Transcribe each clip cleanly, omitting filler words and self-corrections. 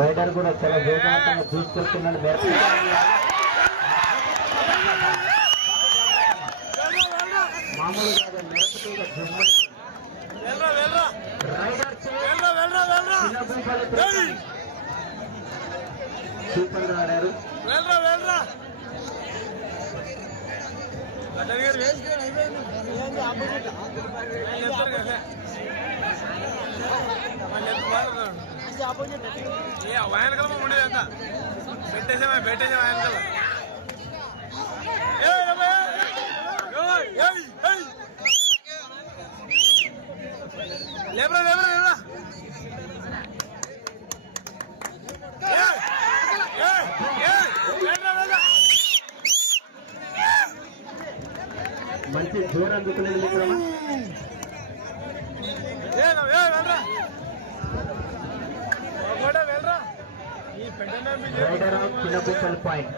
Rider కూడా చాలా వేగవంతంగా దూసుకొస్తున్నాడు. మామూలుగా సూపర్ గా ఆడారు. వాయనకల్ ఉండేదంతా పెట్టేసామా వాయనకల్ లేబరా మంచి జోరు అందుకునేది మిత్రమా. రైడర్ చిన్న బూపల్ పాయింట్.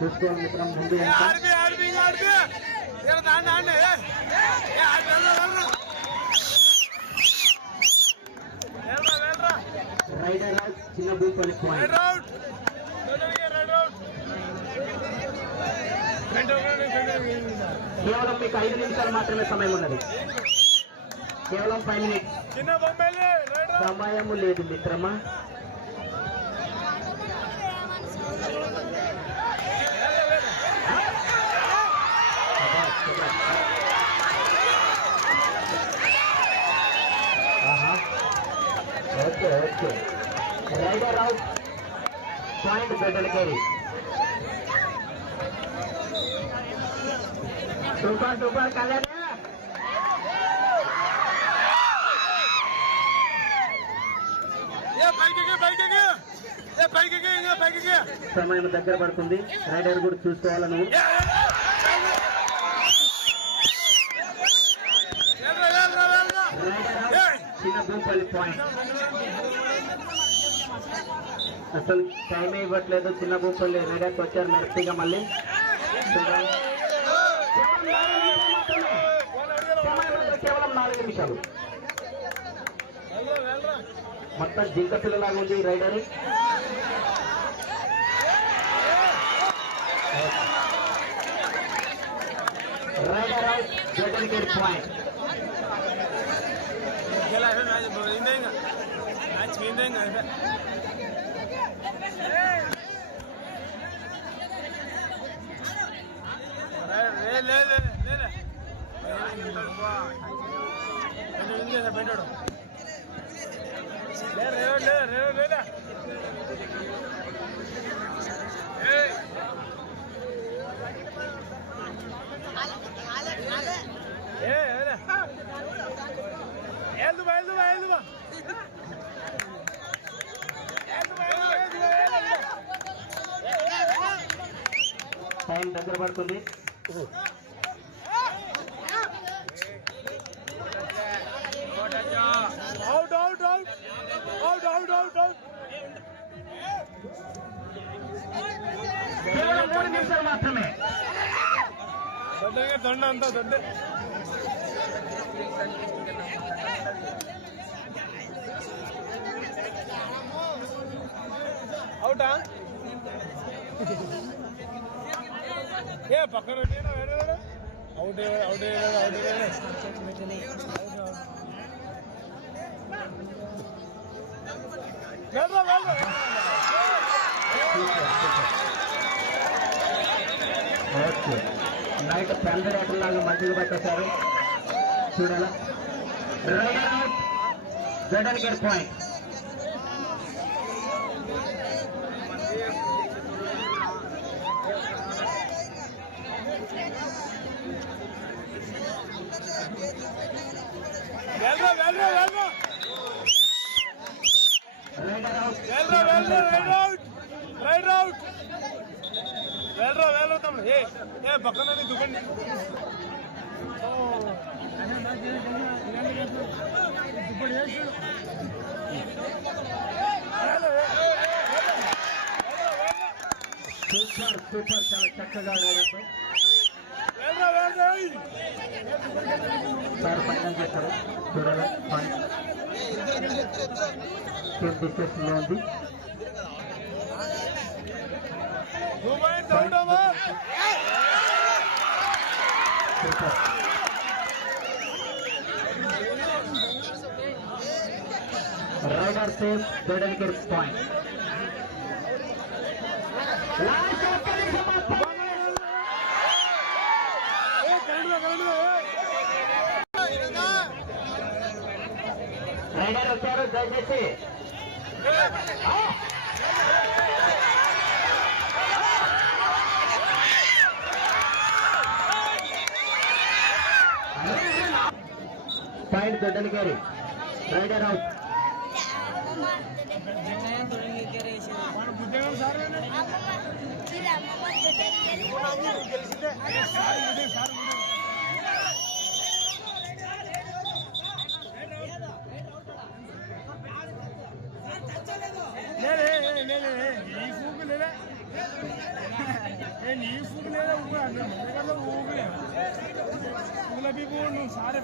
చూసుకోవాలి మిత్రం. ముందు రైడర్ చిన్న బూపల్ పాయింట్. కేవలం మీకు 5 నిమిషాలు మాత్రమే సమయం ఉన్నది. కేవలం 5 minutes సమయము లేదు మిత్రమా. Okay raider out. పాయింట్ బెడ్డలకేరి. సూపర్ కళ్యాణ్. సమయం దగ్గర పడుతుంది. రైడర్ కూడా చూసుకోవాలను. చిన్న భూపల్లి పాయింట్. అసలు టైమే ఇవ్వట్లేదు. చిన్న భూపల్లి రైడర్కి వచ్చారు మెరపిగా. మళ్ళీ కేవలం 4 నిమిషాలు. మొత్తం జింక పిల్లలాగా ఉంది రైడర్. Raider out. జగన్గేట్ పాయింట్. పెట్టాడు టైం దగ్గర పడుతుంది. కేవలం 3 నిమిషాలు మాత్రమే. దొండ అంతా దొడ్డ అవుటా ఏ పక్కన అవుట్ నైట్ పెందరేటలాగా మధ్యలో పట్టేశారు. చూడాలా. Raider out. జగన్గేట్ పాయింట్. పక్కన దుకండి ఇప్పుడు వేసాడు సూపర్ సూపర్ చాలా చక్కగా ఆడారు సార్ ఫైనల్ చేశారు చూడాలి టీమ్ డిస్కషన్ లో ఉంది రైడర్ సేఫ్ బెడల్గిర్ పాయింట్ రైడర్ వచ్చారు దయచేసి పాయింట్ దొడ్డలిగారి రైడర్ అవుట్ నీ ఫుడ్ లేదా ఊపిలే గులాబీ పువ్వు నువ్వు సారే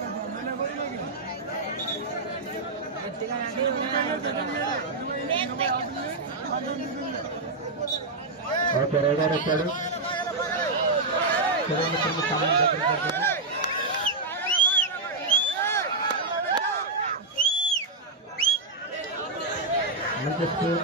ఓకే రైడర్ వచ్చాడు మంచి స్కూల్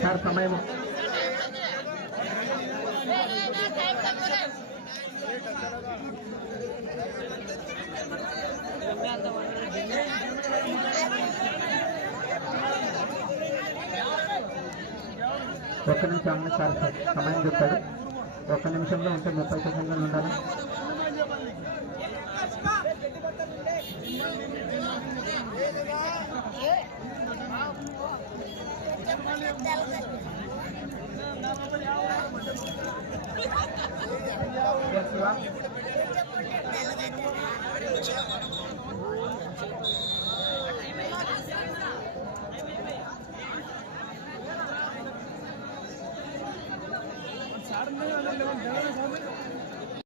సార్ సమయం ఒక్క నిమిషం సార్ సమయం చెప్తాడు ఒక్క నిమిషంలో ఉంటే 30 సెకండ్లు ఉండాలి సార్